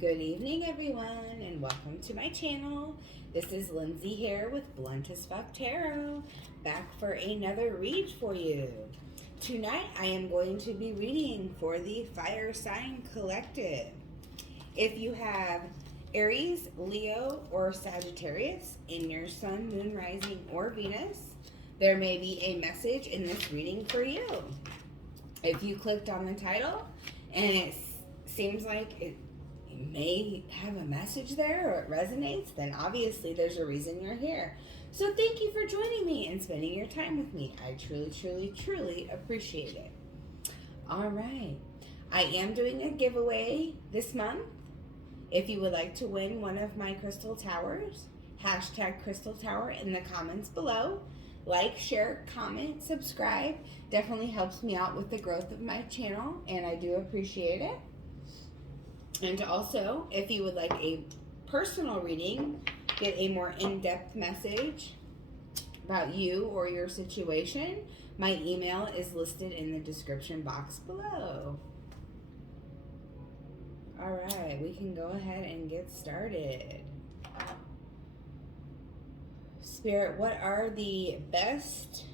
Good evening, everyone, and welcome to my channel. This is Lindsay here with Blunt as Fuck Tarot, back for another read for you. Tonight, I am going to be reading for the Fire Sign Collective. If you have Aries, Leo, or Sagittarius in your Sun, Moon, Rising, or Venus, there may be a message in this reading for you. If you clicked on the title and it seems like it may have a message there or it resonates, then obviously there's a reason you're here. So thank you for joining me and spending your time with me. I truly appreciate it. All right. I am doing a giveaway this month. If you would like to win one of my crystal towers, hashtag crystal tower in the comments below. Like, share, comment, subscribe. Definitely helps me out with the growth of my channel, and I do appreciate it. And also, if you would like a personal reading, get a more in-depth message about you or your situation, my email is listed in the description box below. All right, we can go ahead and get started. Spirit, what are the best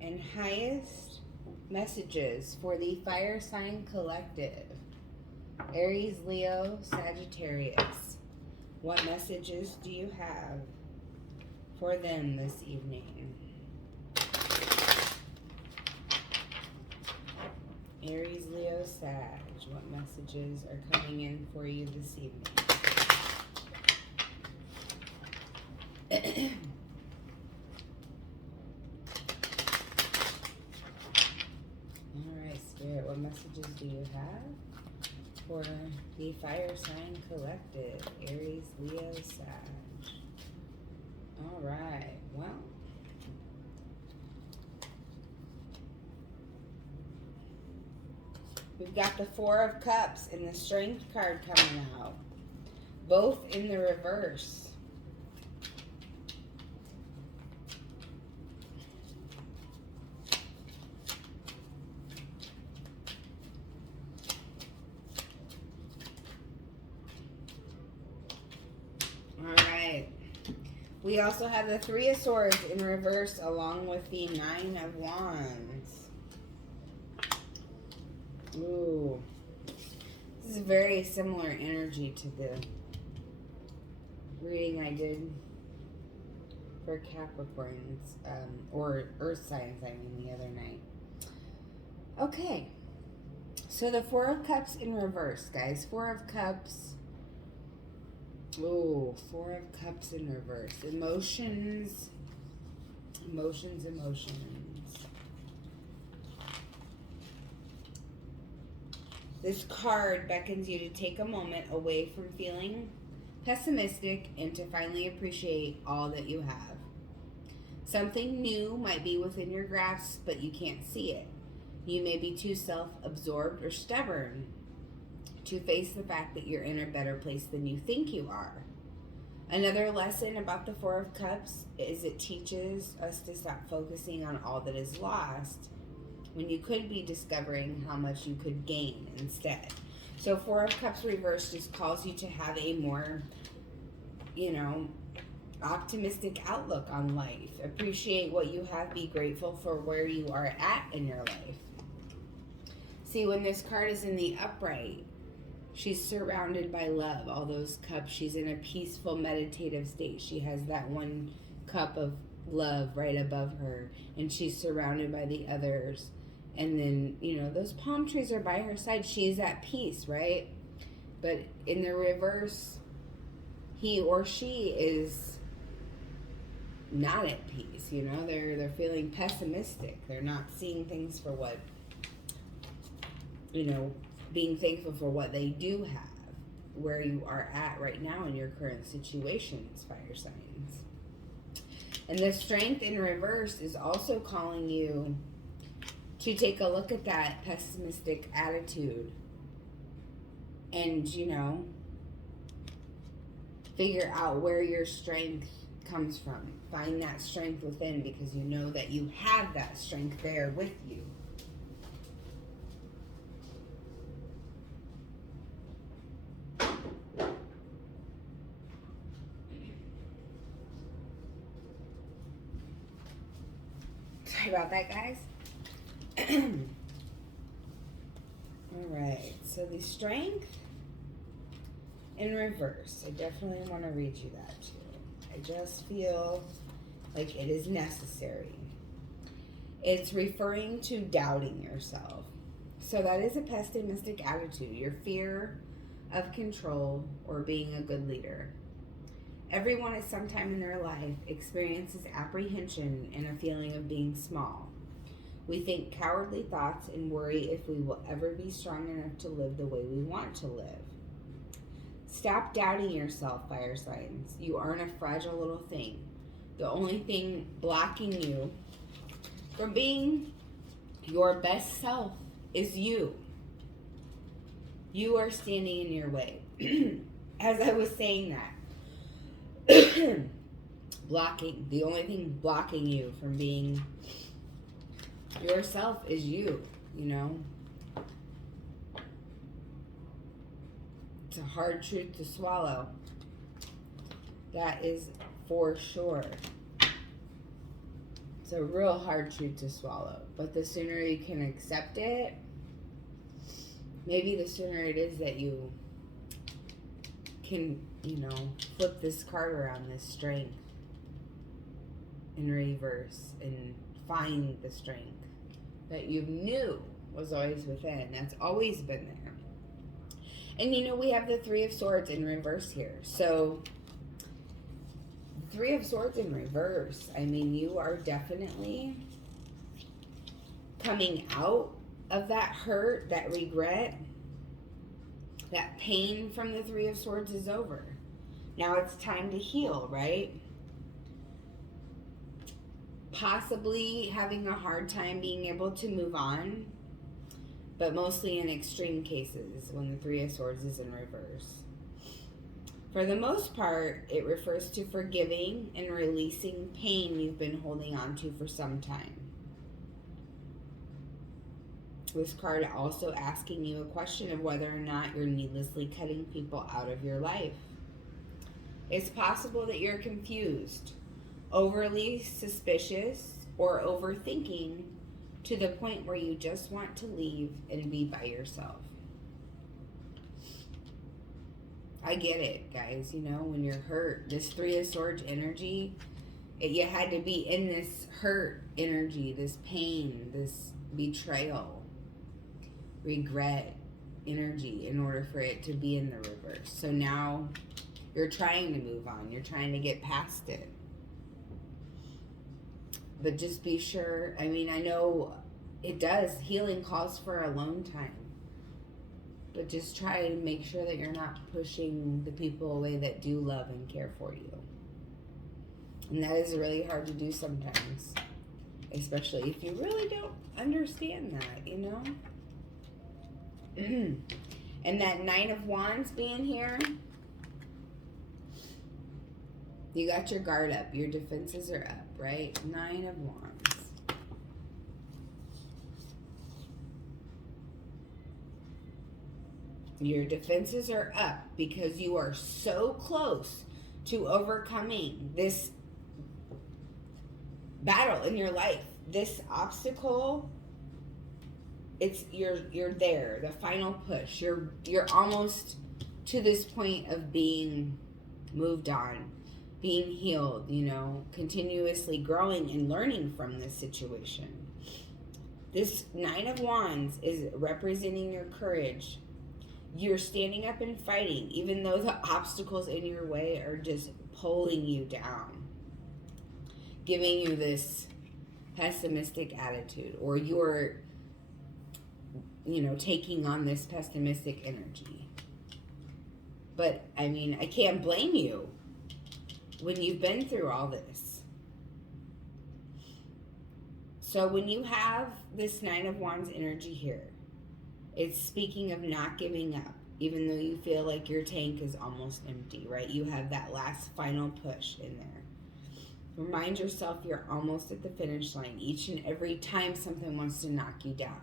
and highest messages for the Fire Sign Collective? Aries, Leo, Sagittarius. What messages do you have for them this evening? Aries, Leo, Sag. What messages are coming in for you this evening? Alright, Spirit, what messages do you have for the Fire Sign Collective? Aries, Leo, Sag. Alright, well. We've got the Four of Cups and the Strength card coming out. Both in the reverse. Alright. We also have the Three of Swords in reverse along with the Nine of Wands. Ooh, this is very similar energy to the reading I did for Capricorns, or Earth signs, I mean, the other night. Okay, so the Four of Cups in reverse, guys. Four of Cups. Ooh, Four of Cups in reverse. Emotions. This card beckons you to take a moment away from feeling pessimistic and to finally appreciate all that you have. Something new might be within your grasp, but you can't see it. You may be too self-absorbed or stubborn to face the fact that you're in a better place than you think you are. Another lesson about the Four of Cups is it teaches us to stop focusing on all that is lost when you could be discovering how much you could gain instead. So Four of Cups reversed just calls you to have a more, optimistic outlook on life. Appreciate what you have. Be grateful for where you are at in your life. See, when this card is in the upright, she's surrounded by love. All those cups, she's in a peaceful, meditative state. She has that one cup of love right above her, and she's surrounded by the others. And then, those palm trees are by her side. She's at peace, right? But in the reverse, he or she is not at peace, They're feeling pessimistic. They're not seeing things for what, being thankful for what they do have, where you are at right now in your current situations, fire signs. And the Strength in reverse is also calling you to take a look at that pessimistic attitude and, figure out where your strength comes from. Find that strength within, because you know that you have that strength there with you. Sorry about that, guys. Alright, so the Strength in reverse. I definitely want to read you that too. I just feel like it is necessary. It's referring to doubting yourself. So that is a pessimistic attitude, your fear of control or being a good leader. Everyone at some time in their life experiences apprehension and a feeling of being small. We think cowardly thoughts and worry if we will ever be strong enough to live the way we want to live. Stop doubting yourself, fire signs. You aren't a fragile little thing. The only thing blocking you from being your best self is you. You are standing in your way. As I was saying that, the only thing blocking you from being yourself is you, you know. It's a hard truth to swallow. That is for sure. It's a real hard truth to swallow. But the sooner you can accept it, maybe the sooner it is that you can, flip this card around, this strength in reverse, and find the strength that you knew was always within. That's always been there. And we have the Three of Swords in reverse here. So, Three of Swords in reverse, I mean, you are definitely coming out of that hurt, that regret. That pain from the Three of Swords is over. Now it's time to heal, right? Possibly having a hard time being able to move on, but mostly in extreme cases when the Three of Swords is in reverse. For the most part, it refers to forgiving and releasing pain you've been holding on to for some time. This card also asking you a question of whether or not you're needlessly cutting people out of your life. It's possible that you're confused, overly suspicious, or overthinking to the point where you just want to leave and be by yourself. I get it, guys. When you're hurt, this Three of Swords energy, you had to be in this hurt energy, this pain, this betrayal, regret energy in order for it to be in the reverse. So now you're trying to move on. You're trying to get past it. But just be sure. I mean, I know it does. Healing calls for alone time. But just try to make sure that you're not pushing the people away that do love and care for you. And that is really hard to do sometimes. Especially if you really don't understand that, And that Nine of Wands being here, you got your guard up. Your defenses are up, right? Nine of Wands. Your defenses are up because you are so close to overcoming this battle in your life. This obstacle, you're there, the final push. You're almost to this point of being moved on, being healed, continuously growing and learning from this situation. This Nine of Wands is representing your courage. You're standing up and fighting, even though the obstacles in your way are just pulling you down, giving you this pessimistic attitude, or you're, taking on this pessimistic energy. But, I mean, I can't blame you when you've been through all this. So when you have this Nine of Wands energy here, it's speaking of not giving up, even though you feel like your tank is almost empty, right? You have that last final push in there. Remind yourself you're almost at the finish line each and every time something wants to knock you down.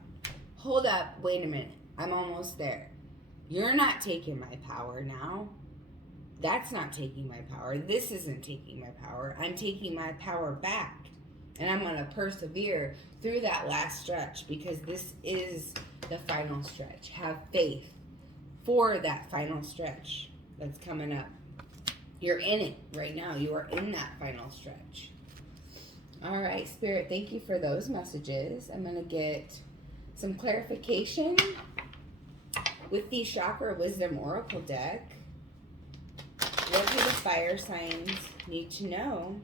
Hold up, wait a minute, I'm almost there. You're not taking my power now. That's not taking my power. This isn't taking my power. I'm taking my power back. And I'm going to persevere through that last stretch because this is the final stretch. Have faith for that final stretch that's coming up. You're in it right now. You are in that final stretch. All right, Spirit, thank you for those messages. I'm going to get some clarification with the Chakra Wisdom Oracle deck. What do the fire signs need to know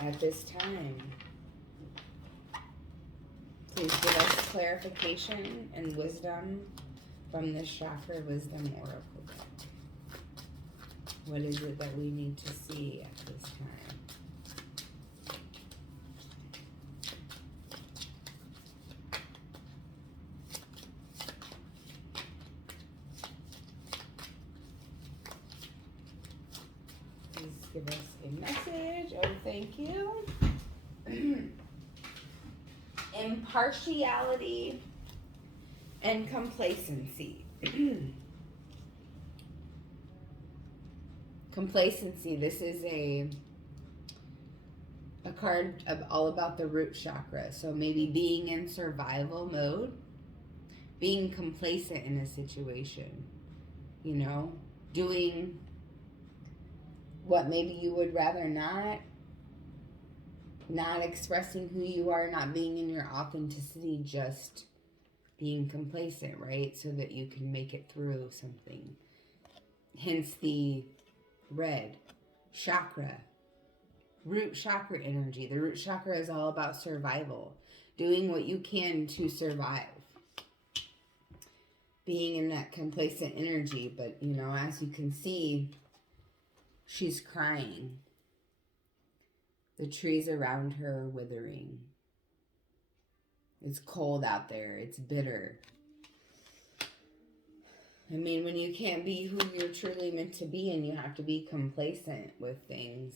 at this time? Please give us clarification and wisdom from the Chakra Wisdom Oracle deck. What is it that we need to see at this time? Please give us a message. Oh, thank you. Impartiality and complacency. Complacency. This is a card all about the root chakra. So maybe being in survival mode, being complacent in a situation, you know, doing what maybe you would rather not expressing who you are, not being in your authenticity, just being complacent, right? So that you can make it through something. Hence the red chakra, root chakra energy. The root chakra is all about survival, doing what you can to survive, being in that complacent energy. But, you know, as you can see, she's crying. The trees around her are withering. It's cold out there. It's bitter. I mean, when you can't be who you're truly meant to be and you have to be complacent with things,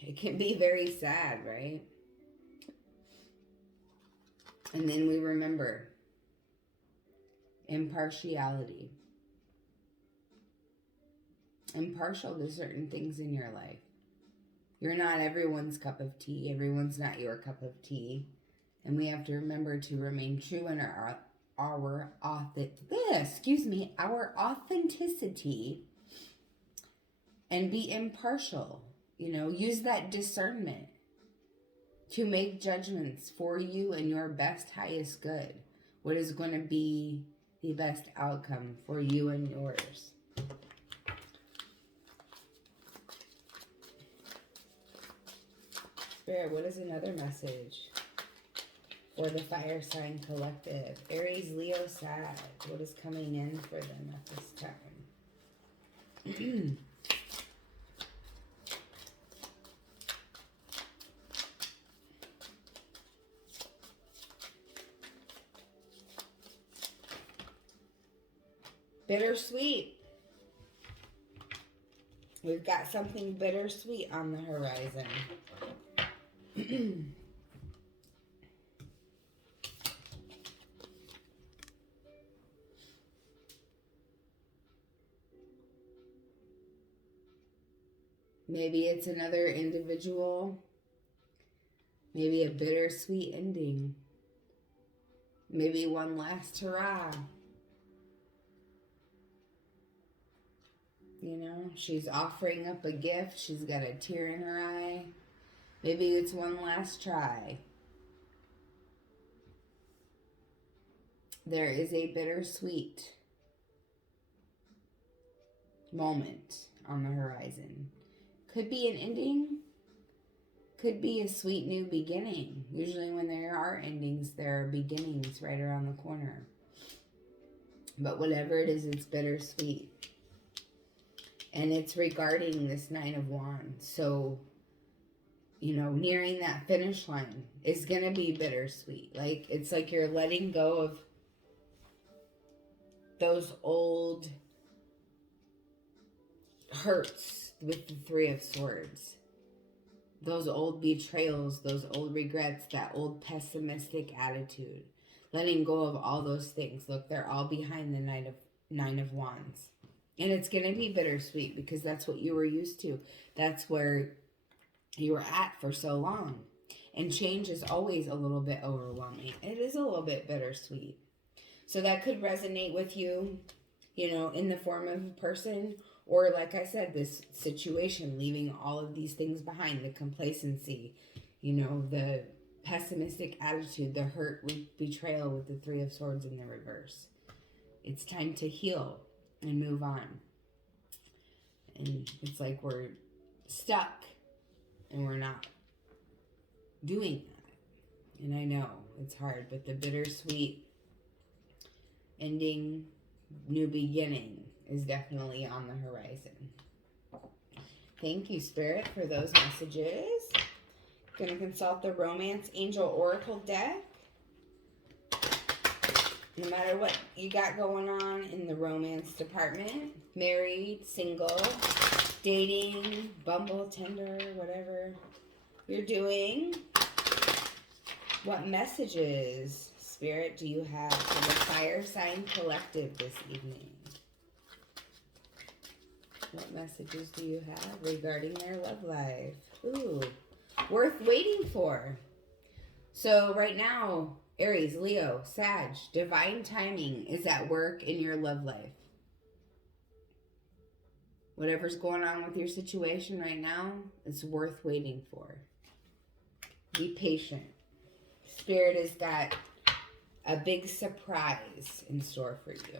it can be very sad, right? And then we remember impartiality. Impartial to certain things in your life. You're not everyone's cup of tea. Everyone's not your cup of tea. And we have to remember to remain true in our authenticity and be impartial. You know, use that discernment to make judgments for you and your best, highest good. What is going to be the best outcome for you and yours. Spirit, what is another message for the fire sign collective? Aries, Leo, Sag. What is coming in for them at this time? Bittersweet. We've got something bittersweet on the horizon. Maybe it's another individual. Maybe a bittersweet ending. Maybe one last hurrah. You know, she's offering up a gift. She's got a tear in her eye. Maybe it's one last try. There is a bittersweet moment on the horizon. Could be an ending. Could be a sweet new beginning. Usually when there are endings, there are beginnings right around the corner. But whatever it is, it's bittersweet. And it's regarding this Nine of Wands. So, you know, nearing that finish line is going to be bittersweet. Like, it's like you're letting go of those old hurts with the Three of Swords. Those old betrayals, those old regrets, that old pessimistic attitude. Letting go of all those things. Look, they're all behind the Nine of Wands. And it's going to be bittersweet because that's what you were used to. That's where you were at for so long. And change is always a little bit overwhelming. It is a little bit bittersweet. So that could resonate with you, you know, in the form of a person, or like I said, this situation, leaving all of these things behind, the complacency, you know, the pessimistic attitude, the hurt, betrayal with the Three of Swords in the reverse. It's time to heal and move on. And it's like we're stuck and we're not doing that. And I know it's hard, but the bittersweet ending, new beginning is definitely on the horizon. Thank you, Spirit, for those messages. Going to consult the Romance Angel Oracle deck. No matter what you got going on in the romance department, married, single, dating, Bumble, Tinder, whatever you're doing, what messages, Spirit, do you have for the Fire Sign Collective this evening? What messages do you have regarding their love life? Ooh, worth waiting for. So right now, Aries, Leo, Sag, divine timing is at work in your love life. Whatever's going on with your situation right now, it's worth waiting for. Be patient. Spirit has got a big surprise in store for you.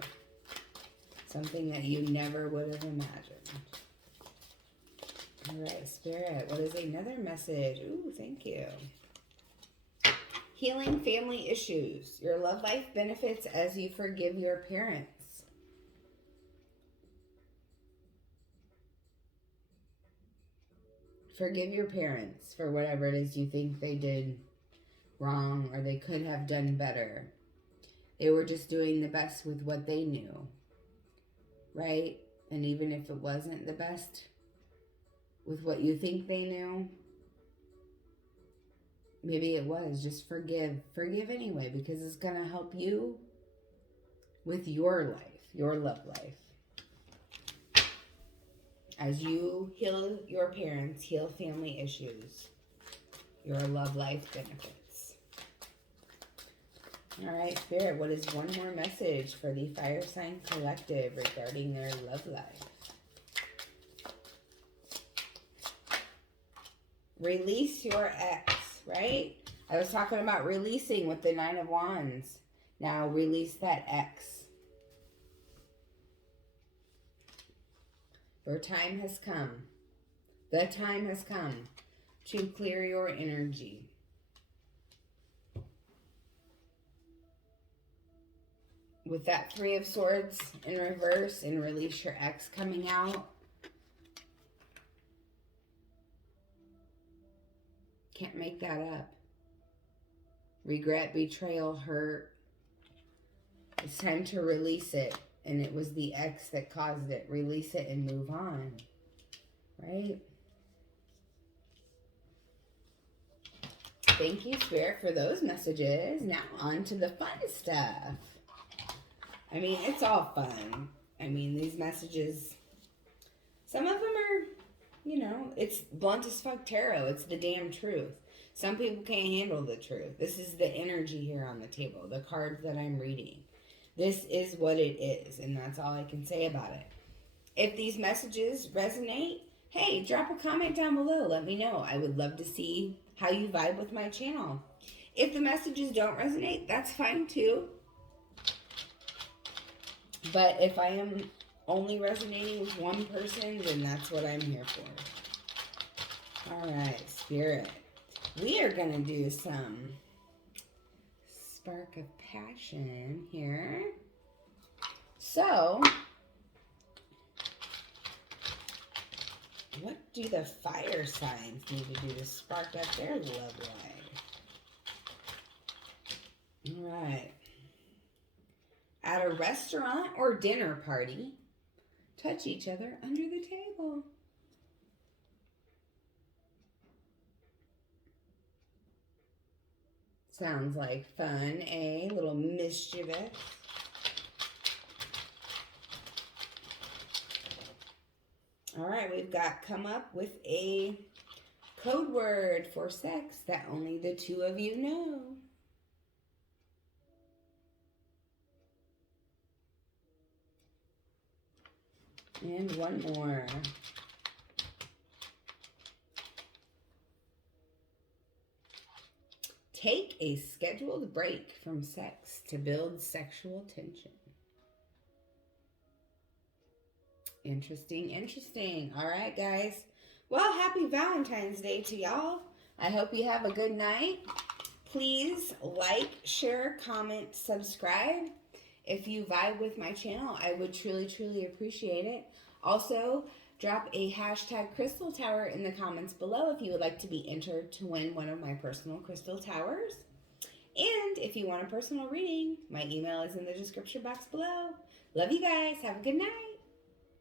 Something that you never would have imagined. All right, Spirit, what is another message? Ooh, thank you. Healing family issues. Your love life benefits as you forgive your parents. Forgive your parents for whatever it is you think they did wrong or they could have done better. They were just doing the best with what they knew, right? And even if it wasn't the best with what you think they knew, maybe it was. Just forgive. Forgive anyway, because it's going to help you with your life, your love life. As you heal your parents, heal family issues, your love life benefits. All right, Spirit, what is one more message for the Fire Sign Collective regarding their love life? Release your ex, right? I was talking about releasing with the Nine of Wands. Now release that ex. Your time has come. The time has come to clear your energy. With that Three of Swords in reverse and release your ex coming out. Can't make that up. Regret, betrayal, hurt. It's time to release it. And it was the ex that caused it. Release it and move on. Right? Thank you, Spirit, for those messages. Now on to the fun stuff. I mean, it's all fun. I mean, these messages, some of them are, you know, it's blunt as fuck tarot. It's the damn truth. Some people can't handle the truth. This is the energy here on the table, the cards that I'm reading. This is what it is, and that's all I can say about it. If these messages resonate, hey, drop a comment down below. Let me know. I would love to see how you vibe with my channel. If the messages don't resonate, that's fine too. But if I am only resonating with one person, then that's what I'm here for. All right, Spirit. We are going to do some Spark of Passion here. So, what do the fire signs need to do to spark up their love life? All right. At a restaurant or dinner party, touch each other under the table. Sounds like fun, eh? A little mischievous. All right, we've got come up with a code word for sex that only the two of you know. And one more. Take a scheduled break from sex to build sexual tension. Interesting, interesting. All right, guys. Well, happy Valentine's Day to y'all. I hope you have a good night. Please like, share, comment, subscribe. If you vibe with my channel, I would truly, truly appreciate it. Also, drop a hashtag crystal tower in the comments below if you would like to be entered to win one of my personal crystal towers. And if you want a personal reading, my email is in the description box below. Love you guys. Have a good night.